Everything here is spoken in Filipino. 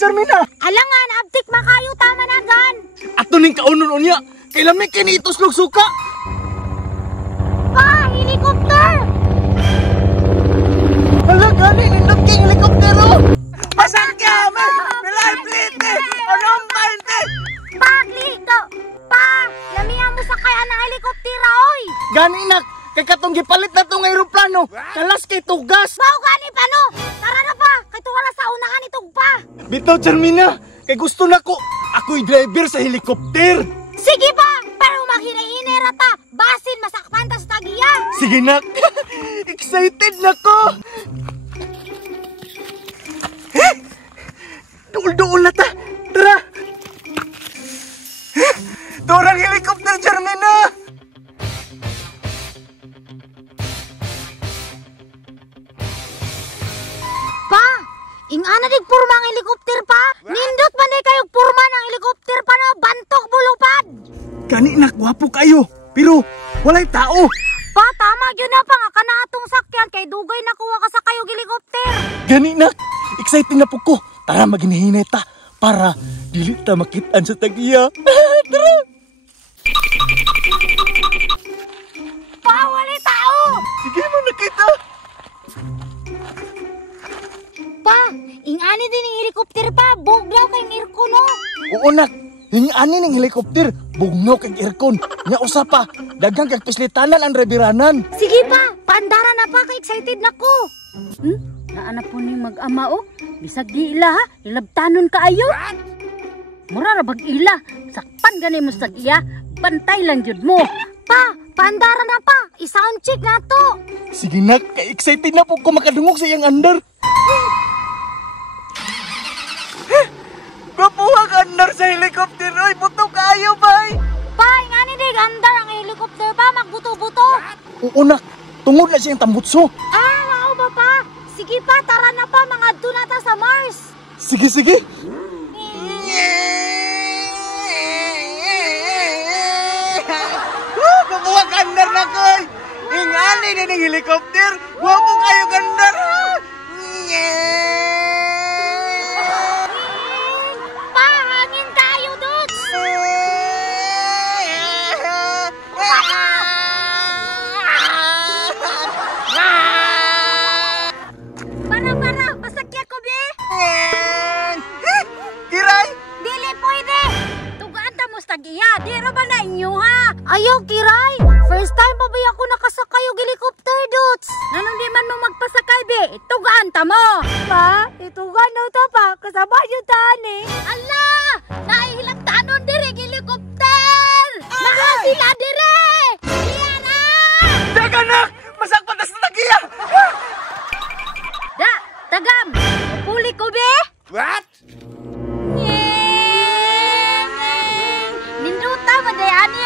Charmina. Alangan, abtik makayo tama na gan. Ato ning kaunon unya. Kailan may kinitos log suka. Pa, helicopter! Hala, gani, nindot king helikoptero! Pasakya, may! Milay plite! Anong bainte! Paglito! Pa, lamihan mo sa kaya ng helikoptera, oy! Gani, nak! Kay katong gipalit na tong aeroplano! Kalas kay tugas! Bao gani pa, no? Tara na pa! Kay wala sa unahan itong pa! Bitaw, Charmina! Kay gusto na ko! Ako'y driver sa helikopter! Sige pa! Pero maghinahinay rata! Basin masakpan ta sa tagiya! Sige, nak! Excited na ko! Duol-duol na ta! Tara! Turang helikopter, Charmina! Pa! Ingana dig purma ang helikopter pa! Nindot man di kayong purma ng helikopter pa na bantok bulupad! Gani, nak! Wapo kayo! Pero walay tao! Pa, tama yun na pa nga ka na atong sakyan kay dugay na kuha ka sa kayong helikopter! Gani, nak! Excited na po ko! Tara, maghinahinay ta! Para dili ta makitaan sa tagiya! Tara! Pa, wali tao! Sige mo nakita! Pa, ingani din yung helikopter pa! Buglaw kayong aircon, no? Oo, nak! Hingiani ng helikopter! Bugno kag aircon! Nga usa pa! Dagang kag pislitanan ang rebiranan! Sige pa! Paandara na pa! Ka-excited na ko! Naana po ni mag-ama, oh. Bisag di ila, ha? Ilabtanon ka ayo. Mura na bag ila. Sakpan gani mo sa iya. Bantay lang jud mo. Pa! Paandara na pa! I-sound check na to! Sige, nak! Ka-excited na po ko makadungog sa iyang andar! Mapuhag andar sa helikopter! Oy! Buto kayo, bay! Pa! Ingani di gandar ang helikopter pa! Magbuto-buto! Oo, nak! Tungod na siyang tambutso! Mao ba pa? Sige pa! Tara na pa! Mga dunata sa Mars! Sige, sige! Mapuhag andar na ko! Ingani din ng helikopter! Wapo kayo gandar! Pa! Hangin tayo, dudes! Para! Pasakya ko, be! Kiray! Dili pwede! Tugaan ta mo sa tagiya! Di ra ba na inyo, ha? Ayaw, Kiray! First time pa ba ako nakasakay og helicopter, dudes? Nanong di man mo magpasakay, be? Tugaan ta mo! Pa? Itugaan daw ta pa! Kasama yun tani! Ala! Naihilang tanon dire helicopter! Nakasila dire! Iyan na! Daga, nak! Masakpan na sa tagiya! Da! Tagam! Puli ko, be! What? Ninduta, madayani